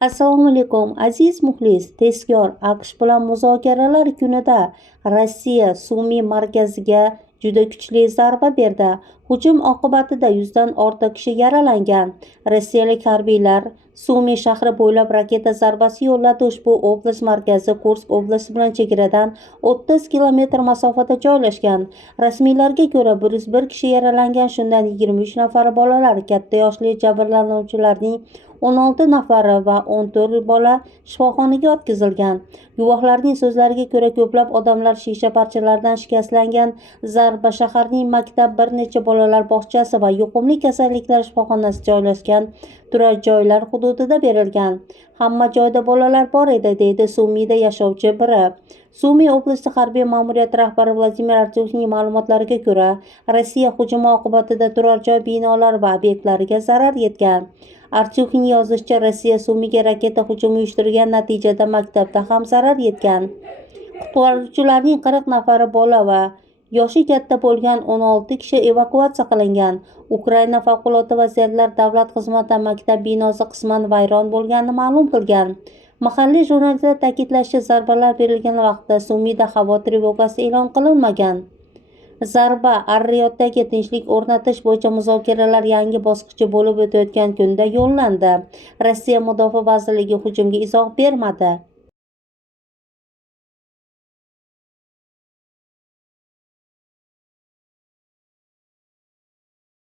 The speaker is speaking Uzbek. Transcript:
Assalomu alaykum, aziz muxlis. Tezkor AQSh bilan muzokaralar kunida Rossiya Sumy markaziga juda kuchli zarba berdi. Hujum oqibatida 100 dan ortiq kishi yaralangan. Rossiyalik harbiylar Sumy shahri bo'ylab raketa zarbasi yo'lladi. Ushbu oblast markazi Kursk oblasti bilan chegaradan 30 kilometr masofada joylashgan. Rasmiylarga ko'ra 101 kishi yaralangan, shundan 23 nafari bolalar. Katta yoshli jabrlanuvchilarning 16 nafari va 14 bola shifoxonaga yotqizilgan. Guvohlarning so'zlariga ko'ra, ko'plab odamlar shisha parchalaridan shikastlangan. Zarba shaharning maktab, bir necha bolalar bog'chasi va yuqumli kasalliklar shifoxonasi joylashgan turar joylar hududida berilgan. Hamma joyda bolalar bor edi, deydi Sumida yashovchi biri. Sumy oblasti harbiy ma'muriyati rahbari Vladimir Artyuxning ma'lumotlariga ko'ra, Rossiya hujumi oqibatida turar joy binolari va obyektlariga zarar yetgan. Artyuxning yozishicha, Rossiya Sumyga raketa hujumi uyushtirgan, natijada maktabda ham zarar yetgan. Qutqaruvchilarning 40 nafari bola va yoshi katta bo'lgan 16 kishi evakuatsiya qilingan. Ukraina favqulodda vaziyatlar davlat xizmati maktab binosi qisman vayron bo'lganini ma'lum qilgan. Mahalliy jurnalistlar ta'kidlashicha, zarbalar berilgan vaqtda Sumyda havo trevogasi e'lon qilinmagan. Zarba Ar-Riyoddagi tinchlik o'rnatish bo'yicha muzokaralar yangi bosqichi bo'lib o'tayotgan kunda yo'llandi. Rossiya Mudofaa vazirligi hujumga izoh bermadi.